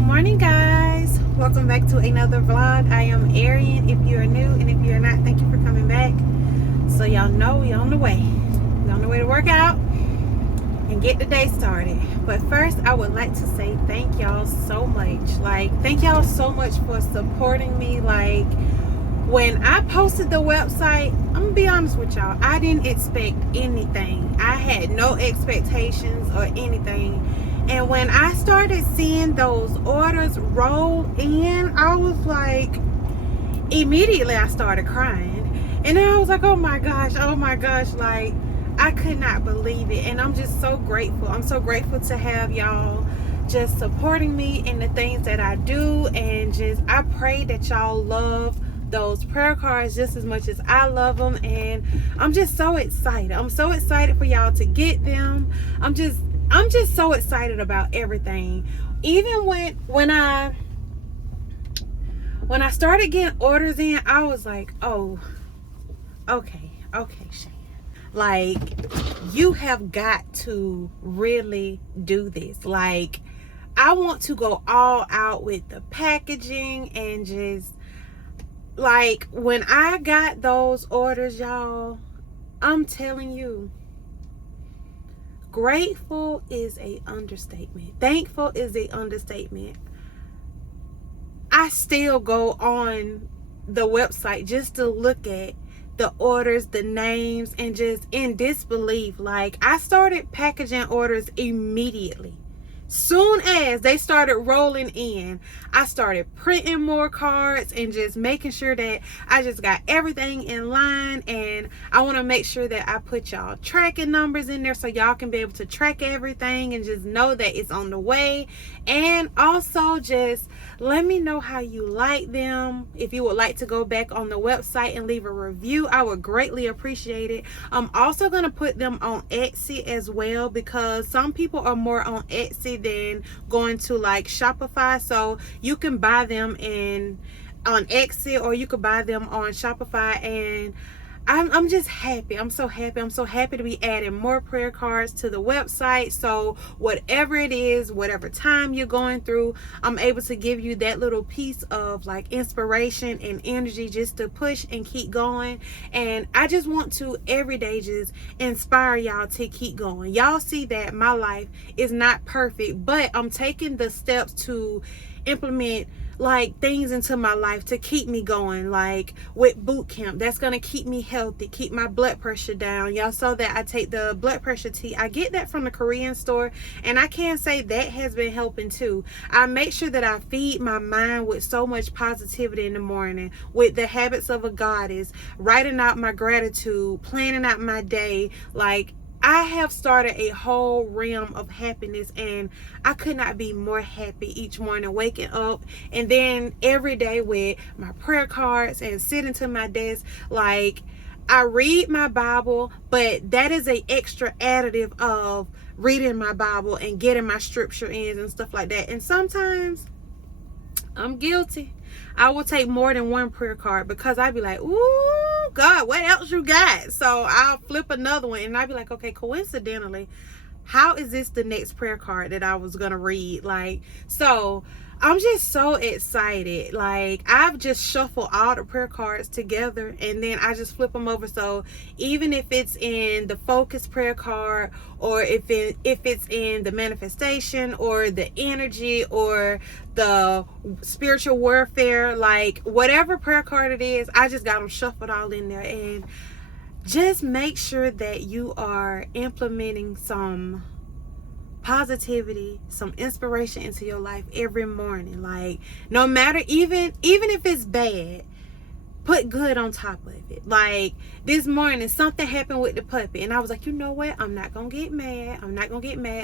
Good morning, guys. Welcome back to another vlog. I am Arian if you're new, and if you're not, thank you for coming back. So y'all know we on the way. We're on the way to work out and get the day started. But first, I would like to say thank y'all so much. Thank y'all so much for supporting me. When I posted the website, I'm gonna be honest with y'all, I didn't expect anything. I had no expectations or anything. And when I started seeing those orders roll in, I was like, immediately I started crying. And then I was like, oh my gosh, like, I could not believe it. And I'm just so grateful. I'm so grateful to have y'all just supporting me in the things that I do. And I pray that y'all love those prayer cards just as much as I love them. And I'm just so excited. I'm so excited for y'all to get them. I'm just so excited about everything. Even when I started getting orders in, I was like, oh, okay, Shan. Like, you have got to really do this. Like, I want to go all out with the packaging and just, like, when I got those orders, y'all, I'm telling you, grateful is a understatement. Thankful is a understatement. I still go on the website just to look at the orders, the names, and just in disbelief. Like, I started packaging orders immediately. Soon as they started rolling in, I started printing more cards and just making sure that I just got everything in line. And I want to make sure that I put y'all tracking numbers in there so y'all can be able to track everything and just know that it's on the way. And also just let me know how you like them. If you would like to go back on the website and leave a review, I would greatly appreciate it. I'm also going to put them on Etsy as well, because some people are more on Etsy than going to like Shopify. So you can buy them on Etsy, or you could buy them on Shopify. And I'm just happy. I'm so happy. I'm so happy to be adding more prayer cards to the website. So whatever it is, whatever time you're going through, I'm able to give you that little piece of like inspiration and energy just to push and keep going. And I just want to every day just inspire y'all to keep going. Y'all see that my life is not perfect, but I'm taking the steps to implement like things into my life to keep me going, like with boot camp. That's gonna keep me healthy, keep my blood pressure down. Y'all saw that I take the blood pressure tea. I get that from the Korean store, and I can say that has been helping too. I make sure that I feed my mind with so much positivity in the morning, with the habits of a goddess, writing out my gratitude, planning out my day. Like, I have started a whole realm of happiness, and I could not be more happy each morning waking up, and then every day with my prayer cards and sitting to my desk. Like, I read my Bible, but that is an extra additive of reading my Bible and getting my scripture in and stuff like that. And sometimes I'm guilty. I will take more than one prayer card, because I'd be like, ooh, God, what else you got? So I'll flip another one, and I'd be like, okay, coincidentally, how is this the next prayer card that I was going to read? Like, so I'm just so excited. Like, I've just shuffled all the prayer cards together, and then I just flip them over. So even if it's in the focus prayer card, or if it's in the manifestation, or the energy, or the spiritual warfare, like whatever prayer card it is, I just got them shuffled all in there. And just make sure that you are implementing some positivity, some inspiration into your life every morning. Like, no matter, even if it's bad, put good on top of it. Like, this morning something happened with the puppy, and I was like, you know what, I'm not gonna get mad.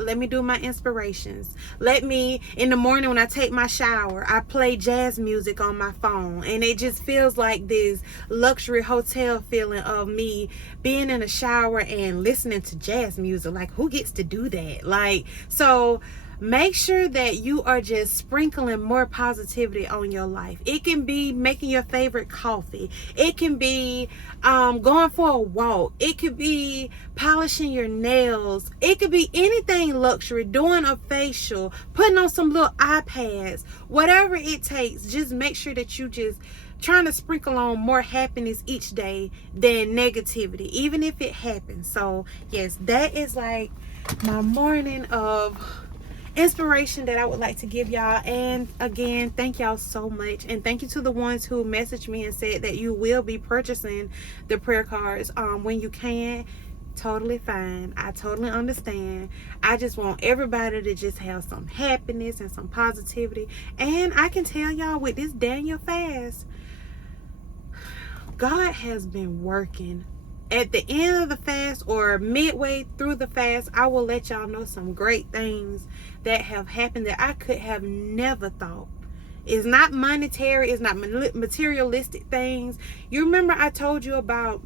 Let me do my inspirations. Let me, in the morning when I take my shower, I play jazz music on my phone, and it just feels like this luxury hotel feeling of me being in a shower and listening to jazz music. Like, who gets to do that? Like, so make sure that you are just sprinkling more positivity on your life. It can be making your favorite coffee. It can be going for a walk. It could be polishing your nails. It could be anything luxury, doing a facial, putting on some little eye pads, whatever it takes. Just make sure that you just trying to sprinkle on more happiness each day than negativity, even if it happens. So yes, that is like my morning of inspiration that I would like to give y'all. And again, thank y'all so much, and thank you to the ones who messaged me and said that you will be purchasing the prayer cards when you can. Totally fine. I totally understand. I just want everybody to just have some happiness and some positivity. And I can tell y'all, with this Daniel fast, God has been working. At the end of the fast or midway through the fast, I will let y'all know some great things that have happened that I could have never thought. It's not monetary, it's not materialistic things. You remember I told you about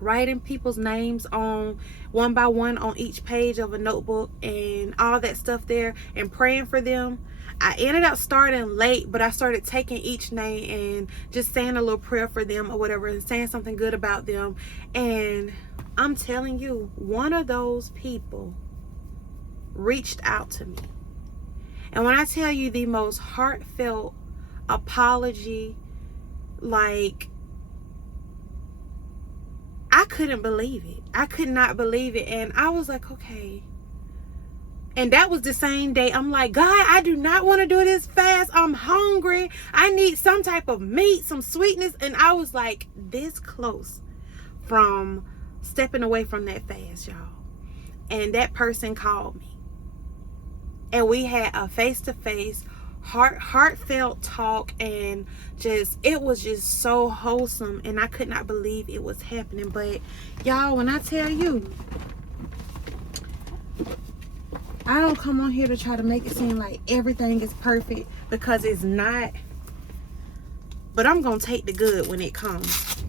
writing people's names on one by one on each page of a notebook and all that stuff there and praying for them? I ended up starting late, but I started taking each name and just saying a little prayer for them or whatever, and saying something good about them. And I'm telling you, one of those people reached out to me. And when I tell you, the most heartfelt apology, like, I couldn't believe it. I could not believe it. And I was like, okay. And that was the same day. I'm like, God, I do not want to do this fast. I'm hungry. I need some type of meat, some sweetness. And I was like this close from stepping away from that fast, y'all. And that person called me. And we had a face-to-face, heartfelt talk. And just, it was just so wholesome. And I could not believe it was happening. But y'all, when I tell you, I don't come on here to try to make it seem like everything is perfect, because it's not. But I'm going to take the good when it comes.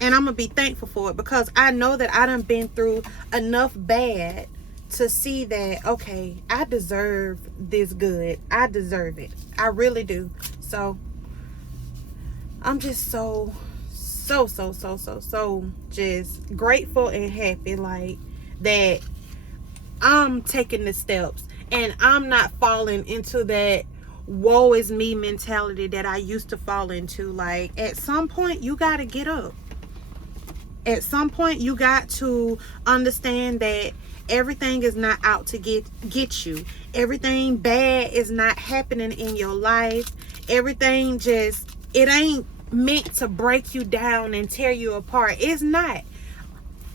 And I'm going to be thankful for it, because I know that I done been through enough bad to see that, okay, I deserve this good. I deserve it. I really do. So I'm just so just grateful and happy, like, that I'm taking the steps and I'm not falling into that woe is me mentality that I used to fall into. Like, at some point you got to get up. At some point you got to understand that everything is not out to get you. Everything bad is not happening in your life. Everything just, it ain't meant to break you down and tear you apart. It's not.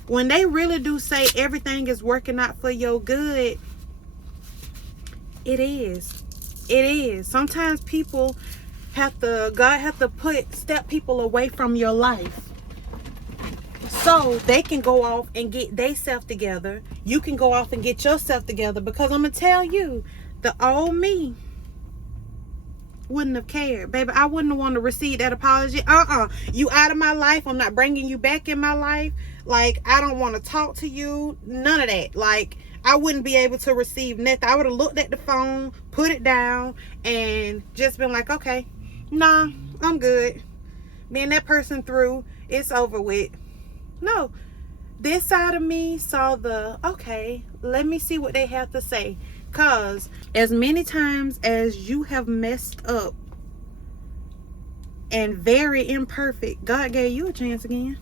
When they really do say everything is working out for your good, it is. It is. Sometimes people God have to step people away from your life so they can go off and get themselves together. You can go off and get yourself together, because I'm going to tell you, the old me wouldn't have cared. Baby, I wouldn't have wanted to receive that apology. You out of my life. I'm not bringing you back in my life. Like, I don't want to talk to you. None of that. Like, I wouldn't be able to receive nothing. I would have looked at the phone, put it down, and just been like, okay, nah, I'm good. Me and that person through. It's over with. No. This side of me saw the, okay, let me see what they have to say. Because as many times as you have messed up and very imperfect, God gave you a chance again.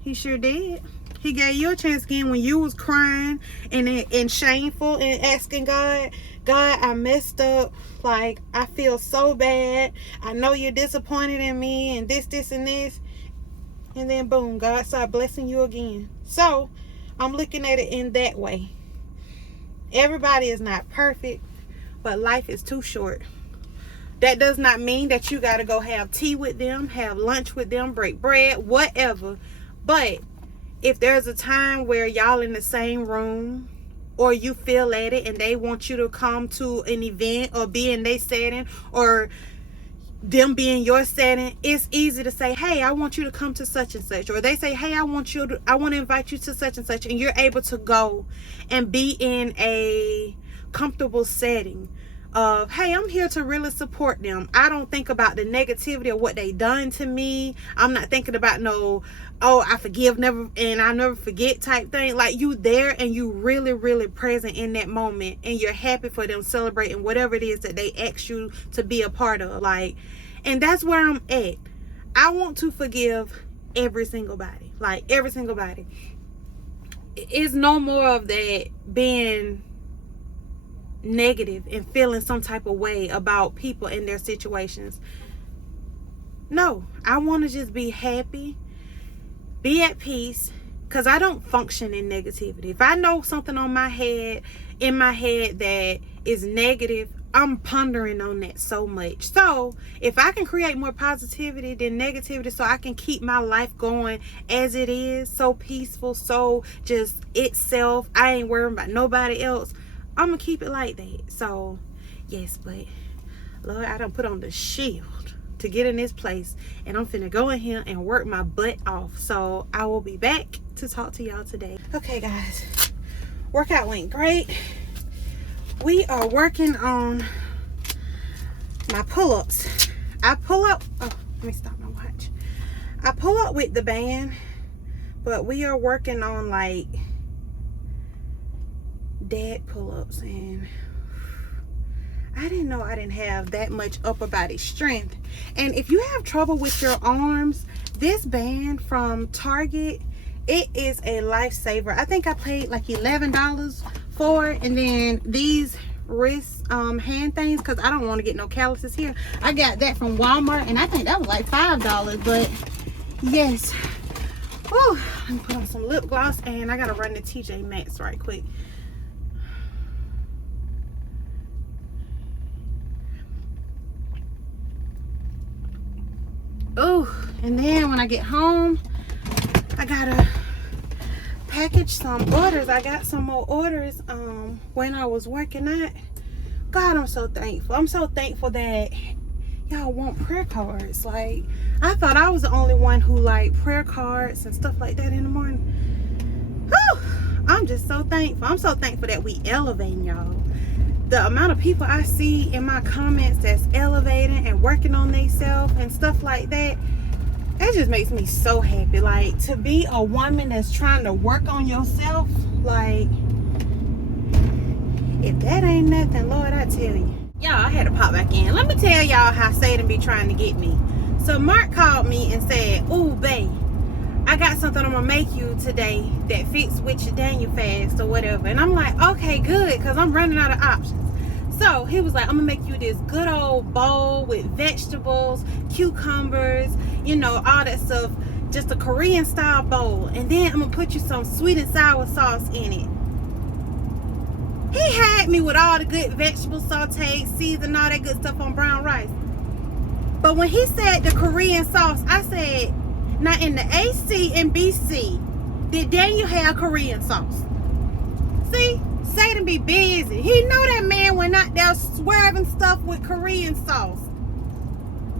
He sure did. He gave you a chance again when you was crying and shameful and asking God, I messed up. Like, I feel so bad. I know you're disappointed in me and this, and this. And then boom, God started blessing you again. So I'm looking at it in that way. Everybody is not perfect, but life is too short. That does not mean that you got to go have tea with them, have lunch with them, break bread, whatever. But if there's a time where y'all in the same room, or you feel at it and they want you to come to an event or be in their setting, or them being your setting, it's easy to say, hey, I want you to come to such and such. Or they say, hey, I want to invite you to such and such. And you're able to go and be in a comfortable setting of, hey, I'm here to really support them. I don't think about the negativity of what they done to me. I'm not thinking about no, oh, I forgive never and I never forget type thing. Like, you there and you really, really present in that moment, and you're happy for them, celebrating whatever it is that they asked you to be a part of. Like, and that's where I'm at. I want to forgive every single body. Like, every single body. It's no more of that being negative and feeling some type of way about people and their situations. No, I want to just be happy, be at peace, because I don't function in negativity. If I know something in my head that is negative, I'm pondering on that so much. So if I can create more positivity than negativity, so I can keep my life going as it is, so peaceful, so just itself, I ain't worrying about nobody else, I'm gonna keep it like that. So yes, but Lord, I done put on the shield to get in this place, and I'm finna go in here and work my butt off. So I will be back to talk to y'all today. Okay guys, workout went great. We are working on my pull-ups. I pull up, oh, let me stop my watch. I pull up with the band, but we are working on like dead pull-ups, and I didn't know I didn't have that much upper body strength. And if you have trouble with your arms, this band from Target, it is a lifesaver. I think I paid like $11 for it. And then these wrist hand things, because I don't want to get no calluses here, I got that from Walmart, and I think that was like $5. But yes, whew, let me put on some lip gloss, and I gotta run to TJ Maxx right quick. Oh, and then when I get home, I gotta package some orders. I got some more orders when I was working out. God, I'm so thankful. I'm so thankful that y'all want prayer cards. Like, I thought I was the only one who like prayer cards and stuff like that in the morning. Whew, I'm just so thankful. I'm so thankful that we elevating, y'all. The amount of people I see in my comments that's elevating and working on themselves and stuff like that, it just makes me so happy. Like, to be a woman that's trying to work on yourself, like, if that ain't nothing, Lord, I tell you. Y'all, I had to pop back in. Let me tell y'all how Satan be trying to get me. So Mark called me and said, ooh, babe, I got something I'm gonna make you today that fits with your Daniel fast or whatever. And I'm like, okay, good, because I'm running out of options. So he was like, I'm gonna make you this good old bowl with vegetables, cucumbers, you know, all that stuff, just a Korean style bowl. And then I'm gonna put you some sweet and sour sauce in it. He had me with all the good vegetables, sauteed, seasoned, all that good stuff on brown rice. But when he said the Korean sauce, I said, now in the AC and BC, did Daniel have Korean sauce? See, Satan be busy. He know that man went out there swerving stuff with Korean sauce.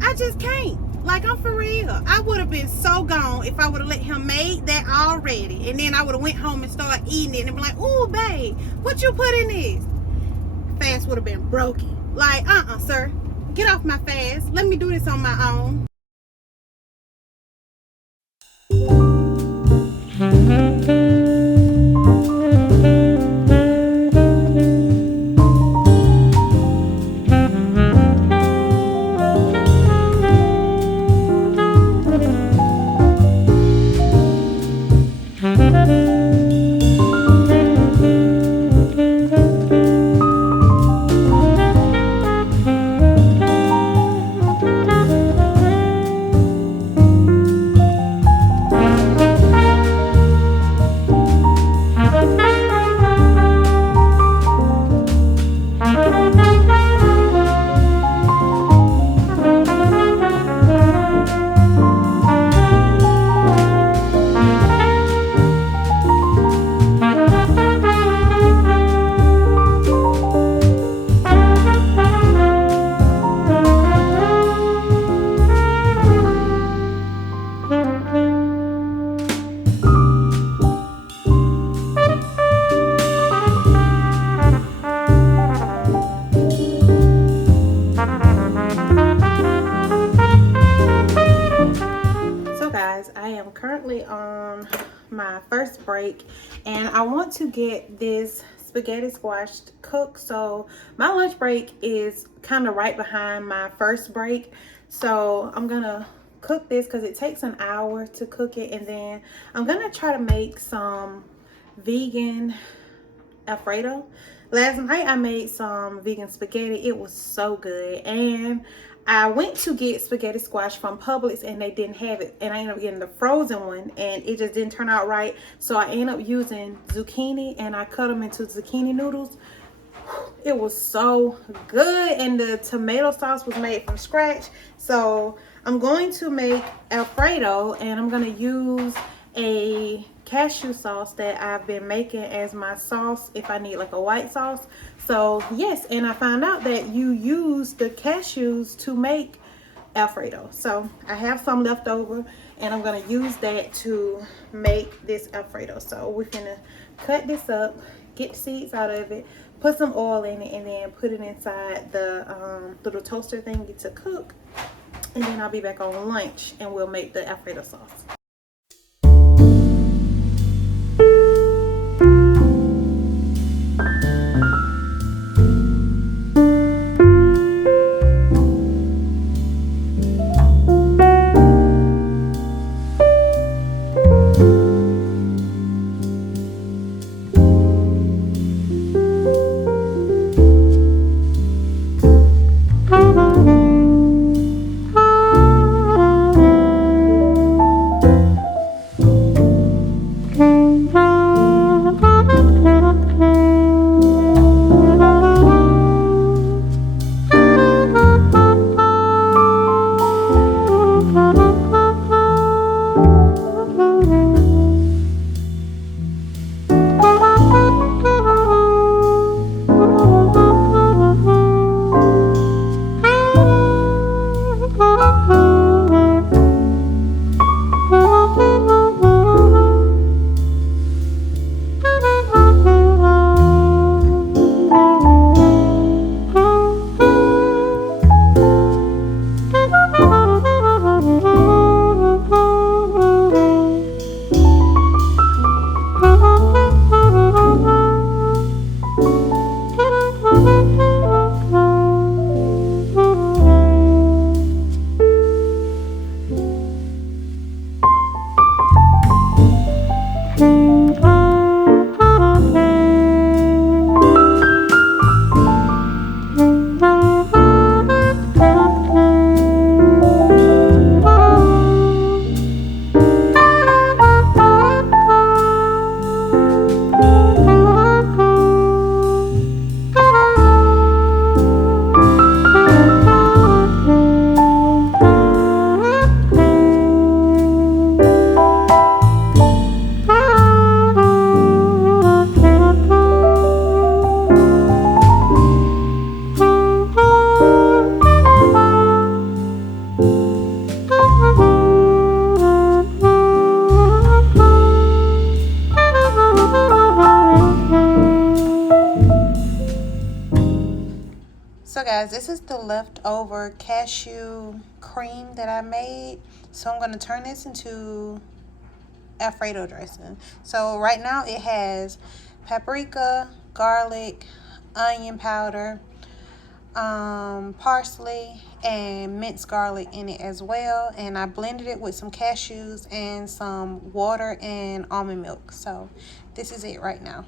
I just can't. Like, I'm for real. I would have been so gone if I would have let him make that already. And then I would have went home and started eating it and be like, ooh, babe, what you put in this? Fast would have been broken. Like, sir. Get off my fast. Let me do this on my own. break, and I want to get this spaghetti squash cooked. So my lunch break is kind of right behind my first break, so I'm gonna cook this because it takes an hour to cook it, and then I'm gonna try to make some vegan Alfredo. Last night I made some vegan spaghetti. It was so good, and I went to get spaghetti squash from Publix and they didn't have it, and I ended up getting the frozen one and it just didn't turn out right. So I ended up using zucchini and I cut them into zucchini noodles. It was so good, and the tomato sauce was made from scratch. So I'm going to make Alfredo, and I'm going to use a cashew sauce that I've been making as my sauce if I need like a white sauce. So yes, and I found out that you use the cashews to make Alfredo. So I have some left over, and I'm going to use that to make this Alfredo. So we're going to cut this up, get the seeds out of it, put some oil in it, and then put it inside the little toaster thingy to cook. And then I'll be back on lunch and we'll make the Alfredo sauce. So guys, this is the leftover cashew cream that I made. So I'm going to turn this into Alfredo dressing. So right now it has paprika, garlic, onion powder, parsley, and minced garlic in it as well. And I blended it with some cashews and some water and almond milk. So this is it right now.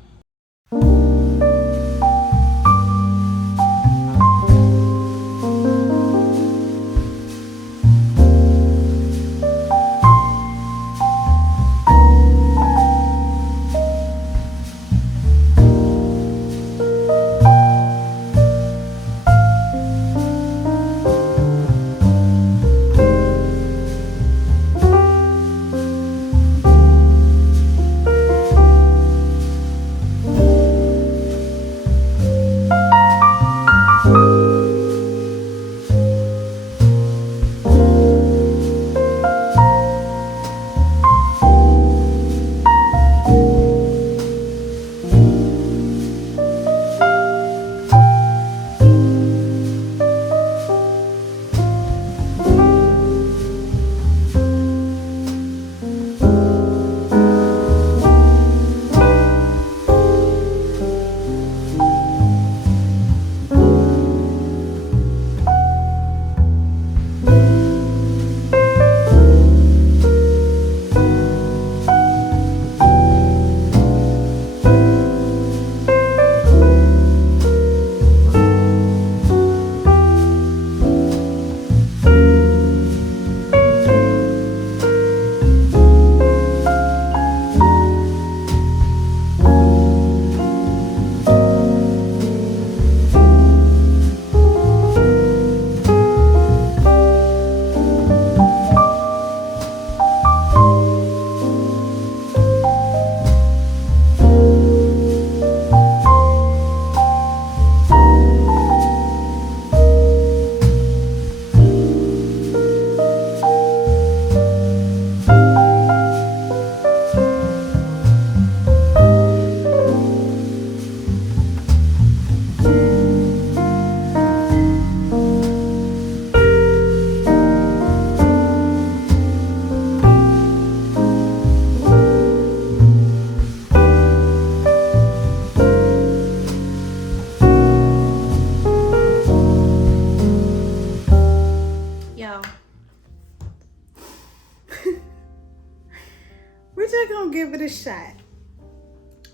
gonna give it a shot.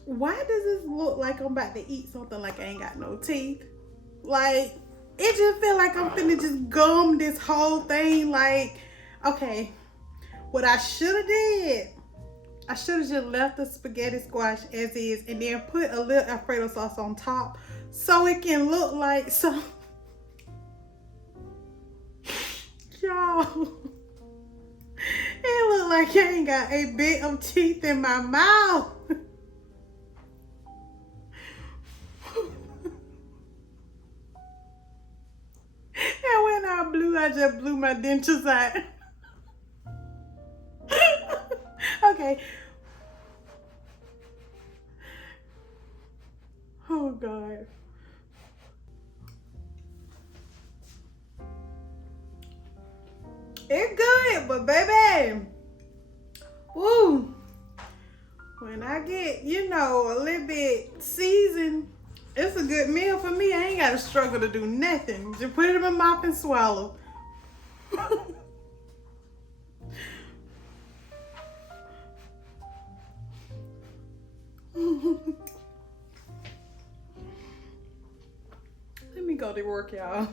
Why does this look like I'm about to eat something like I ain't got no teeth? Like, it just feel like I'm finna just gum this whole thing. Like, okay, what I should have did, I should have just left the spaghetti squash as is and then put a little Alfredo sauce on top so it can look like some. Y'all, it look like I ain't got a bit of teeth in my mouth. And when I just blew my dentures out. Okay. Oh God. It's good, but baby, woo, when I get, you know, a little bit seasoned, it's a good meal for me. I ain't got to struggle to do nothing. Just put it in my mouth and swallow. Let me go to work, y'all.